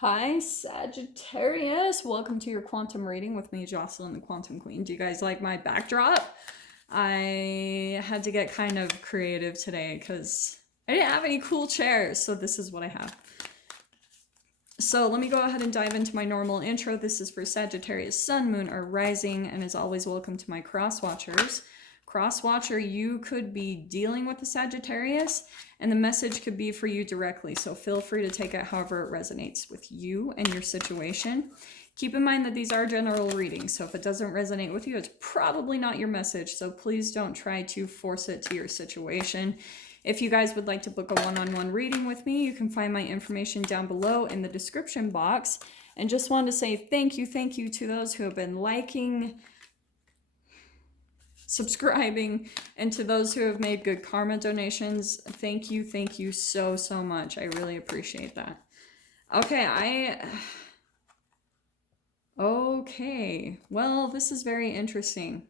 Hi, Sagittarius. Welcome to your quantum reading with me, Jocelyn, the Quantum Queen. Do you guys like my backdrop? I had to get kind of creative today because I didn't have any cool chairs, so this is what I have. So let me go ahead and dive into my normal intro. This is for Sagittarius, Sun, Moon, or Rising, and as always, welcome to my cross watchers. Cross watcher, you could be dealing with the Sagittarius, and the message could be for you directly. So feel free to take it however it resonates with you and your situation. Keep in mind that these are general readings, so if it doesn't resonate with you, it's probably not your message. So please don't try to force it to your situation. If you guys would like to book a one-on-one reading with me, you can find my information down below in the description box. And just wanted to say thank you to those who have been liking, subscribing, and to those who have made good karma donations. Thank you so much. I really appreciate that. Okay, well, this is very interesting.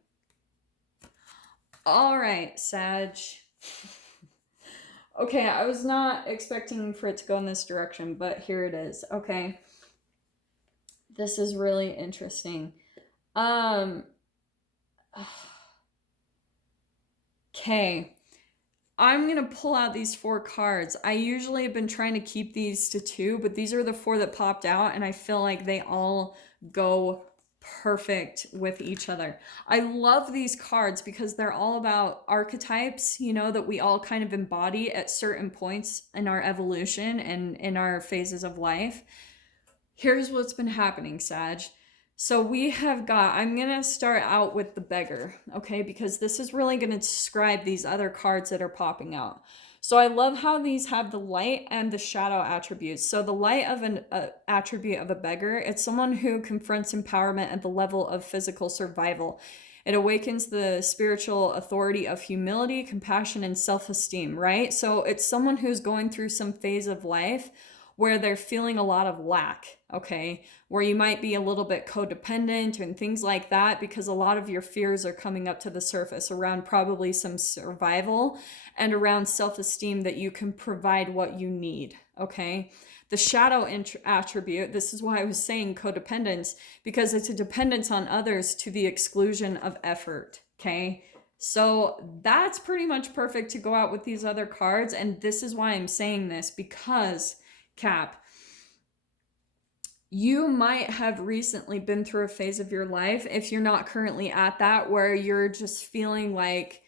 All right, Sag. Okay, I was not expecting for it to go in this direction, but here it is. Okay. This is really interesting. Okay. I'm going to pull out these 4 cards. I usually have been trying to keep these to 2, but these are the 4 that popped out, and I feel like they all go perfect with each other. I love these cards because they're all about archetypes, you know, that we all kind of embody at certain points in our evolution and in our phases of life. Here's what's been happening, Sag. So we have got, I'm going to start out with the beggar, okay? Because this is really going to describe these other cards that are popping out. So I love how these have the light and the shadow attributes. So the light of an attribute of a beggar, it's someone who confronts empowerment at the level of physical survival. It awakens the spiritual authority of humility, compassion, and self-esteem, right? So it's someone who's going through some phase of life where they're feeling a lot of lack, okay? Where you might be a little bit codependent and things like that because a lot of your fears are coming up to the surface around probably some survival and around self-esteem that you can provide what you need, okay? The shadow attribute, this is why I was saying codependence, because it's a dependence on others to the exclusion of effort, okay? So that's pretty much perfect to go out with these other cards, and this is why I'm saying this, because Cap, you might have recently been through a phase of your life, if you're not currently at that, where you're just feeling like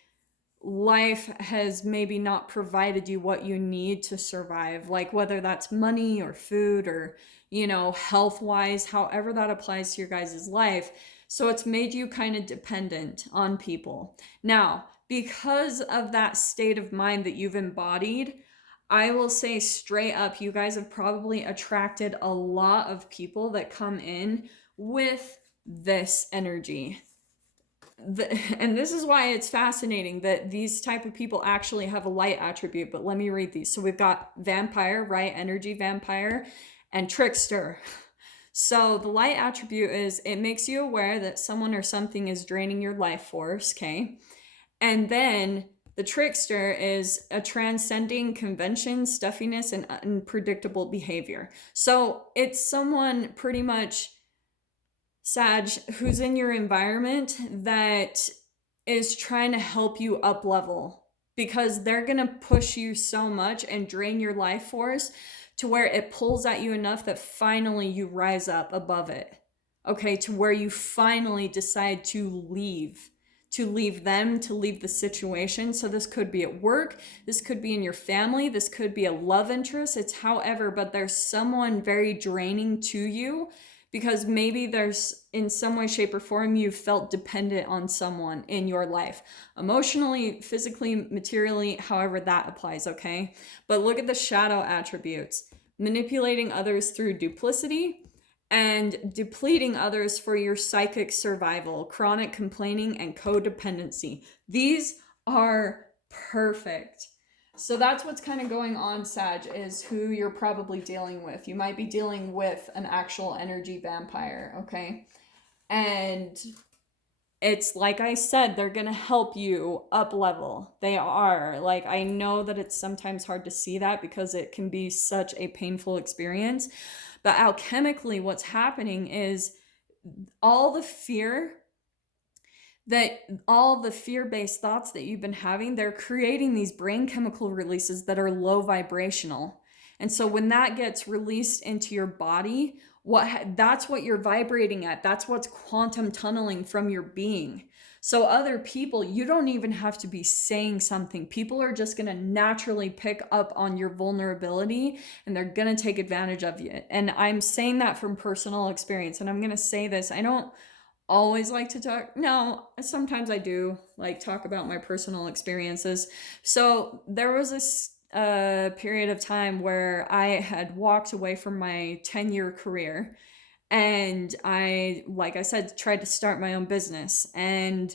life has maybe not provided you what you need to survive, like whether that's money or food or, you know, health-wise, however that applies to your guys' life. So it's made you kind of dependent on people. Now, because of that state of mind that you've embodied, I will say straight up, you guys have probably attracted a lot of people that come in with this energy. And this is why it's fascinating that these type of people actually have a light attribute, but let me read these. So we've got vampire, right? Energy vampire, and trickster. So the light attribute is it makes you aware that someone or something is draining your life force, okay? And then the trickster is a transcending convention, stuffiness, and unpredictable behavior. So it's someone pretty much, Sag, who's in your environment that is trying to help you up level because they're going to push you so much and drain your life force to where it pulls at you enough that finally you rise up above it. Okay, to where you finally decide to leave them, to leave the situation. So this could be at work, this could be in your family, this could be a love interest. It's however, but there's someone very draining to you because maybe there's in some way, shape, or form you felt dependent on someone in your life, emotionally, physically, materially, however that applies, okay? But look at the shadow attributes: manipulating others through duplicity and depleting others for your psychic survival, chronic complaining, and codependency. These are perfect. So that's what's kind of going on, Sag, is who you're probably dealing with. You might be dealing with an actual energy vampire, okay? And it's like I said, they're going to help you up level. They are. Like, I know that it's sometimes hard to see that because it can be such a painful experience. But alchemically, what's happening is all the fear all the fear-based thoughts that you've been having, they're creating these brain chemical releases that are low vibrational. And so when that gets released into your body, that's what you're vibrating at. That's what's quantum tunneling from your being. So other people, you don't even have to be saying something. People are just going to naturally pick up on your vulnerability, and they're going to take advantage of you. And I'm saying that from personal experience. And I'm going to say this, I don't always like to talk. No, sometimes I do like talk about my personal experiences. So there was this period of time where I had walked away from my 10-year career, and I, like I said, tried to start my own business. And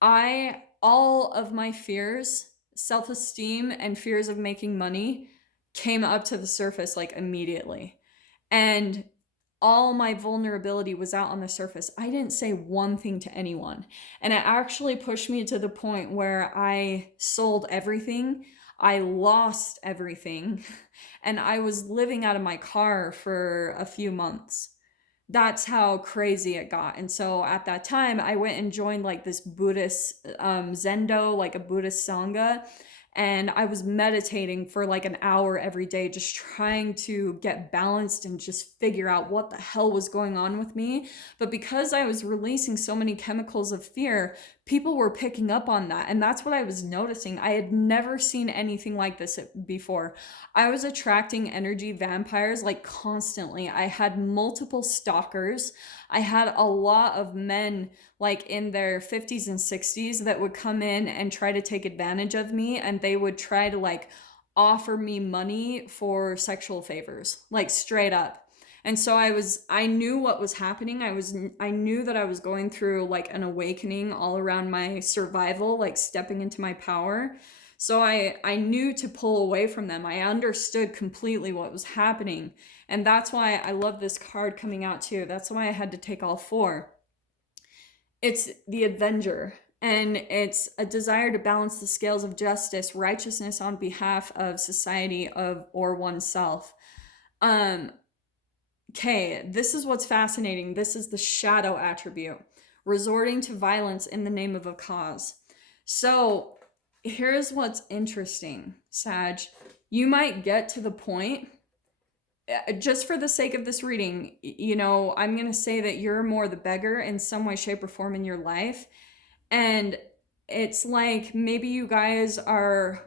all of my fears, self-esteem and fears of making money came up to the surface like immediately. And all my vulnerability was out on the surface. I didn't say one thing to anyone. And it actually pushed me to the point where I sold everything. I lost everything. And I was living out of my car for a few months. That's how crazy it got. And so at that time, I went and joined like this Buddhist Zendo, like a Buddhist Sangha. And I was meditating for like an hour every day, just trying to get balanced and just figure out what the hell was going on with me. But because I was releasing so many chemicals of fear, people were picking up on that. And that's what I was noticing. I had never seen anything like this before. I was attracting energy vampires like constantly. I had multiple stalkers. I had a lot of men like in their 50s and 60s that would come in and try to take advantage of me, and they would try to like offer me money for sexual favors, like straight up. And so I knew what was happening. I knew that I was going through like an awakening all around my survival, like stepping into my power. So I knew to pull away from them. I understood completely what was happening. And that's why I love this card coming out too. That's why I had to take all four. It's the Avenger, and it's a desire to balance the scales of justice, righteousness on behalf of society or oneself. Okay, this is what's fascinating. This is the shadow attribute, resorting to violence in the name of a cause. So here's what's interesting, Sag. You might get to the point, just for the sake of this reading, I'm going to say that you're more the beggar in some way, shape, or form in your life. And it's like maybe you guys are,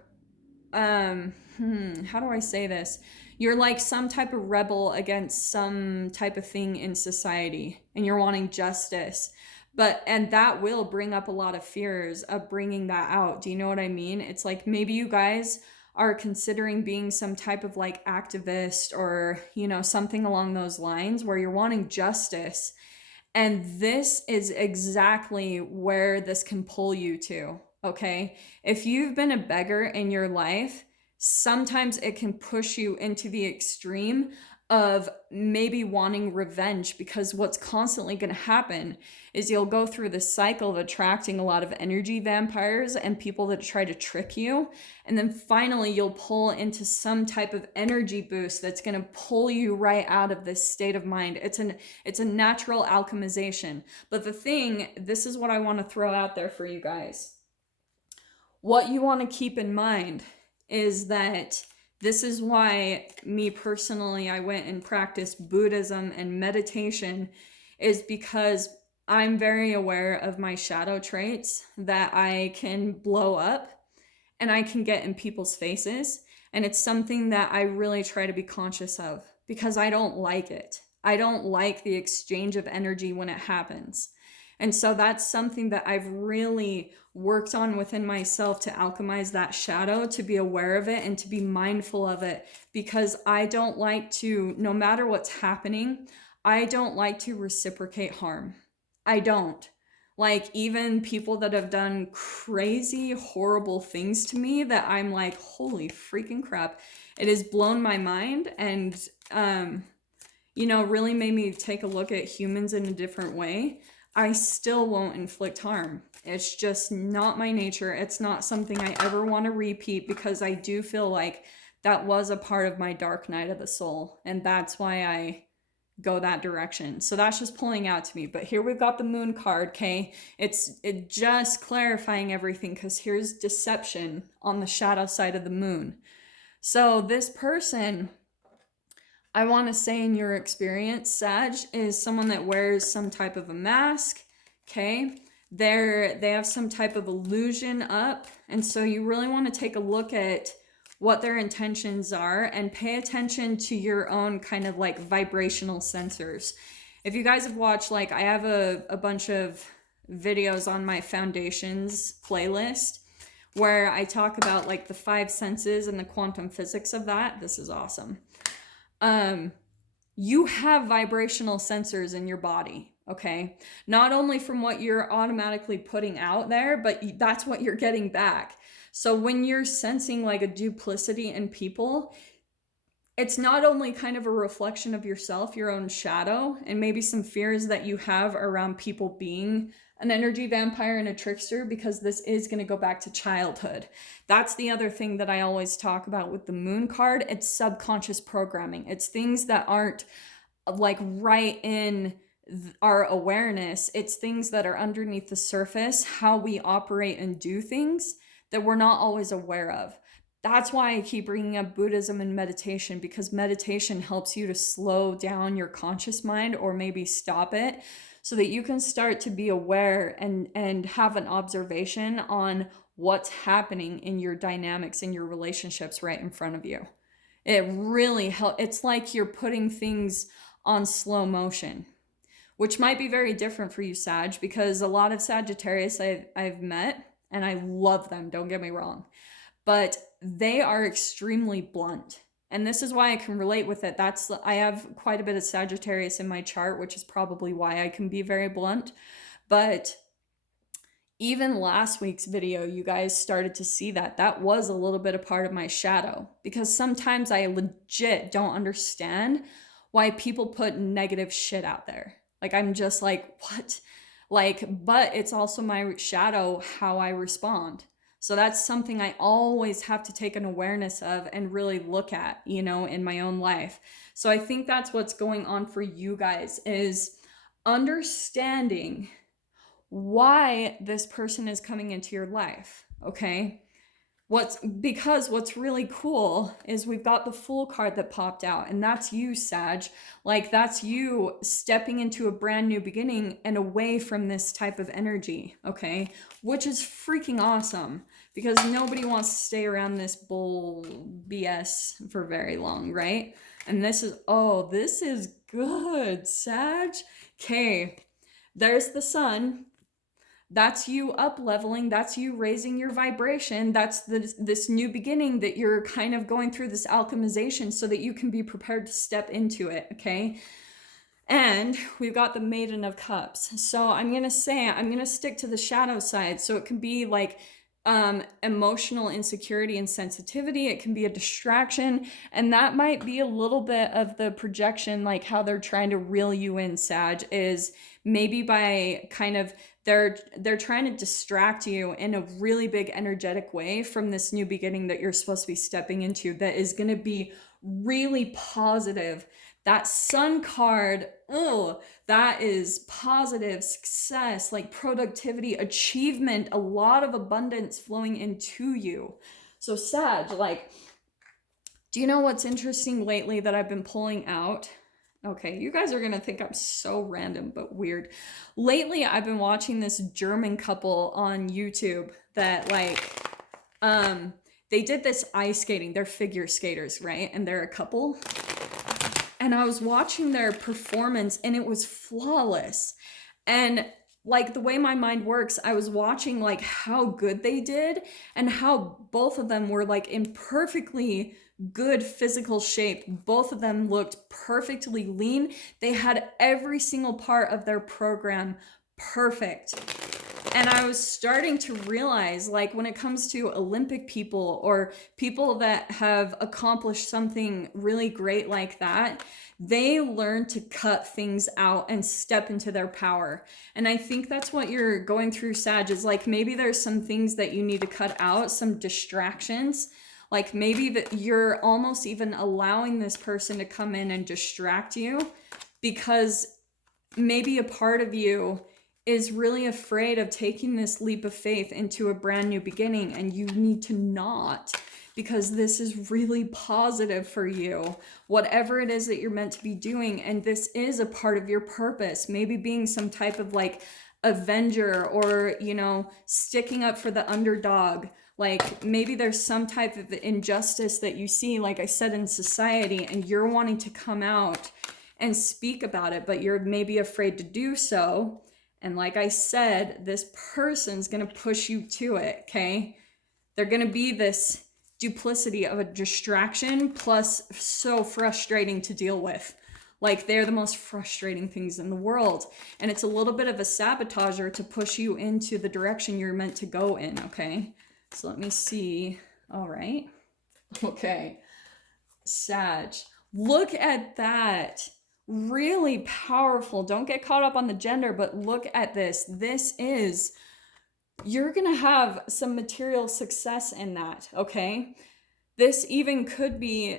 how do I say this? You're like some type of rebel against some type of thing in society, and you're wanting justice. And that will bring up a lot of fears of bringing that out. Do you know what I mean? It's like maybe you guys are considering being some type of like activist or, something along those lines where you're wanting justice. And this is exactly where this can pull you to, okay? If you've been a beggar in your life, sometimes it can push you into the extreme of maybe wanting revenge, because what's constantly going to happen is you'll go through this cycle of attracting a lot of energy vampires and people that try to trick you. And then finally you'll pull into some type of energy boost that's going to pull you right out of this state of mind. It's a natural alchemization. But this is what I want to throw out there for you guys. What you want to keep in mind is that this is why me personally, I went and practiced Buddhism and meditation, is because I'm very aware of my shadow traits that I can blow up and I can get in people's faces. And it's something that I really try to be conscious of because I don't like it. I don't like the exchange of energy when it happens. And so that's something that I've really worked on within myself, to alchemize that shadow, to be aware of it and to be mindful of it, because I don't like to, no matter what's happening, I don't like to reciprocate harm. I don't. Like, even people that have done crazy, horrible things to me that I'm like, holy freaking crap, it has blown my mind and, really made me take a look at humans in a different way. I still won't inflict harm. It's just not my nature. It's not something I ever want to repeat, because I do feel like that was a part of my dark night of the soul. And that's why I go that direction. So that's just pulling out to me. But here we've got the moon card, okay? It just clarifying everything, because here's deception on the shadow side of the moon. So this person, I want to say in your experience, Sag, is someone that wears some type of a mask, okay? They have some type of illusion up, and so you really want to take a look at what their intentions are and pay attention to your own kind of like vibrational sensors. If you guys have watched, like, I have a bunch of videos on my foundations playlist where I talk about like the 5 senses and the quantum physics of that. This is awesome. You have vibrational sensors in your body, okay? Not only from what you're automatically putting out there, but that's what you're getting back. So when you're sensing like a duplicity in people, it's not only kind of a reflection of yourself, your own shadow, and maybe some fears that you have around people being an energy vampire and a trickster, because this is going to go back to childhood. That's the other thing that I always talk about with the moon card. It's subconscious programming. It's things that aren't like right in our awareness. It's things that are underneath the surface, how we operate and do things that we're not always aware of. That's why I keep bringing up Buddhism and meditation, because meditation helps you to slow down your conscious mind, or maybe stop it, so that you can start to be aware and have an observation on what's happening in your dynamics, in your relationships right in front of you. It really helps. It's like you're putting things on slow motion, which might be very different for you, Sag, because a lot of Sagittarius I've met, and I love them, don't get me wrong, but they are extremely blunt. And this is why I can relate with it. I have quite a bit of Sagittarius in my chart, which is probably why I can be very blunt. But even last week's video, you guys started to see that was a little bit a part of my shadow, because sometimes I legit don't understand why people put negative shit out there. Like, I'm just like, what? Like, but it's also my shadow, how I respond. So that's something I always have to take an awareness of and really look at, in my own life. So I think that's what's going on for you guys, is understanding why this person is coming into your life, okay? Because what's really cool is we've got the Fool card that popped out, and that's you, Sag. Like, that's you stepping into a brand new beginning and away from this type of energy, okay? Which is freaking awesome, because nobody wants to stay around this bull BS for very long, right? And this is good, Sag. Okay, there's the sun. That's you up leveling. That's you raising your vibration. That's this new beginning that you're kind of going through, this alchemization, so that you can be prepared to step into it, okay? And we've got the Maiden of Cups. So I'm going to stick to the shadow side. So it can be like emotional insecurity and sensitivity. It can be a distraction. And that might be a little bit of the projection, like how they're trying to reel you in, Sag, is maybe by kind of they're trying to distract you in a really big energetic way from this new beginning that you're supposed to be stepping into, that is going to be really positive. That Sun card, that is positive success, like productivity, achievement, a lot of abundance flowing into you. So Sag, like, do you know what's interesting lately that I've been pulling out? Okay, you guys are gonna think I'm so random but weird. Lately, I've been watching this German couple on YouTube that they did this ice skating. They're figure skaters, right? And they're a couple. And I was watching their performance, and it was flawless. And like, the way my mind works, I was watching like how good they did, and how both of them were like in perfectly good physical shape. Both of them looked perfectly lean. They had every single part of their program perfect. And I was starting to realize, like, when it comes to Olympic people or people that have accomplished something really great like that, they learn to cut things out and step into their power. And I think that's what you're going through, Sag, is like maybe there's some things that you need to cut out, some distractions. Like maybe that you're almost even allowing this person to come in and distract you because maybe a part of you is really afraid of taking this leap of faith into a brand new beginning, and you need to not, because this is really positive for you, whatever it is that you're meant to be doing. And this is a part of your purpose, maybe being some type of like Avenger, or, you know, sticking up for the underdog. Like maybe there's some type of injustice that you see, like I said, in society, and you're wanting to come out and speak about it, but you're maybe afraid to do so. And like I said, this person's going to push you to it, okay? They're going to be this duplicity of a distraction, plus so frustrating to deal with. Like they're the most frustrating things in the world. And it's a little bit of a sabotager to push you into the direction you're meant to go in, okay? So let me see. All right. Okay. Sag. Look at that. Really powerful. Don't get caught up on the gender, but look at this. This is, you're going to have some material success in that, okay? This even could be,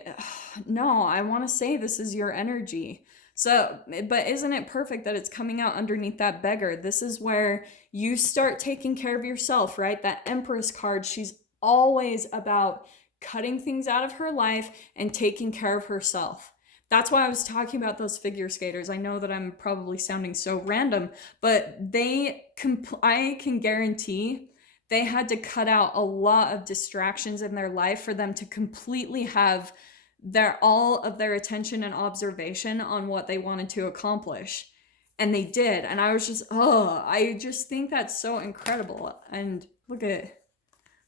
no, I want to say this is your energy. So, but isn't it perfect that it's coming out underneath that beggar? This is where you start taking care of yourself, right? That Empress card, she's always about cutting things out of her life and taking care of herself. That's why I was talking about those figure skaters. I know that I'm probably sounding so random, but I can guarantee they had to cut out a lot of distractions in their life for them to completely have all of their attention and observation on what they wanted to accomplish. And they did. And I was just, I just think that's so incredible. And look at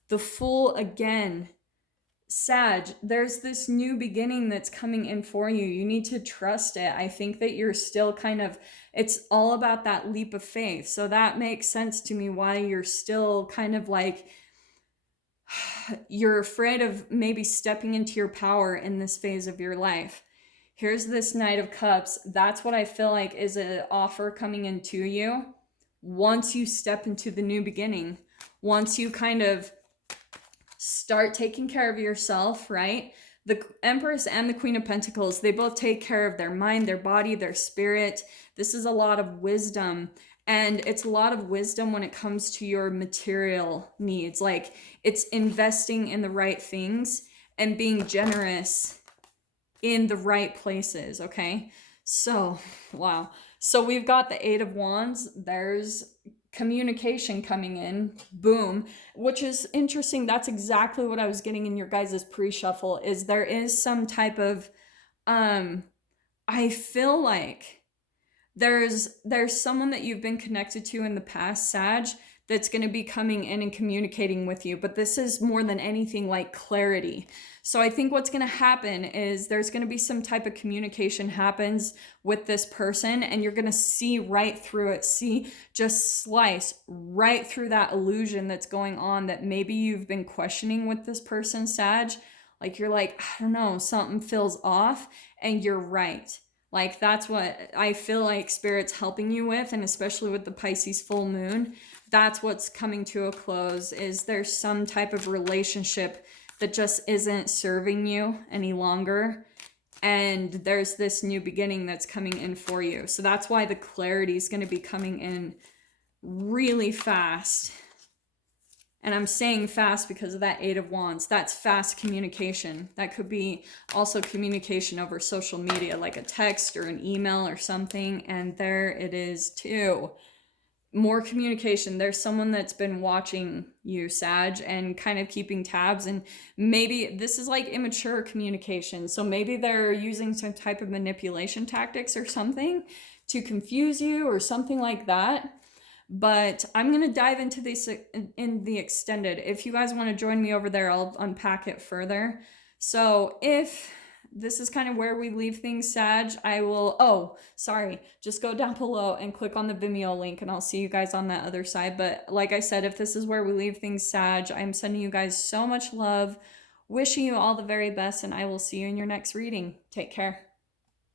the Fool again. Sag, there's this new beginning that's coming in for you. You need to trust it. I think that you're still kind of, it's all about that leap of faith. So that makes sense to me why you're still kind of like, you're afraid of maybe stepping into your power in this phase of your life. Here's this Knight of Cups. That's what I feel like is an offer coming into you once you step into the new beginning. Once you kind of start taking care of yourself, right? The Empress and the Queen of Pentacles, they both take care of their mind, their body, their spirit. This is a lot of wisdom. And it's a lot of wisdom when it comes to your material needs. Like it's investing in the right things and being generous in the right places, okay? So, wow. So we've got the Eight of Wands. There's communication coming in, boom, which is interesting. That's exactly what I was getting in your guys' pre-shuffle, is there is some type of, I feel like there's someone that you've been connected to in the past, Sag, that's going to be coming in and communicating with you. But this is more than anything like clarity. So I think what's going to happen is there's going to be some type of communication happens with this person, and you're going to see right through it, just slice right through that illusion that's going on that maybe you've been questioning with this person, Sag. Like you're like, I don't know, something feels off, and you're right. Like that's what I feel like Spirit's helping you with, and especially with the Pisces full moon, that's what's coming to a close, is there's some type of relationship that just isn't serving you any longer. And there's this new beginning that's coming in for you. So that's why the clarity is going to be coming in really fast. And I'm saying fast because of that Eight of Wands. That's fast communication. That could be also communication over social media, like a text or an email or something. And there it is too. More communication. There's someone that's been watching you, Sag, and kind of keeping tabs. And maybe this is like immature communication. So maybe they're using some type of manipulation tactics or something to confuse you or something like that. But I'm going to dive into this in the extended. If you guys want to join me over there, I'll unpack it further. So if this is kind of where we leave things, Sag. I will, oh, sorry, just go down below and click on the Vimeo link and I'll see you guys on that other side. But like I said, if this is where we leave things, Sag, I'm sending you guys so much love, wishing you all the very best, and I will see you in your next reading. Take care.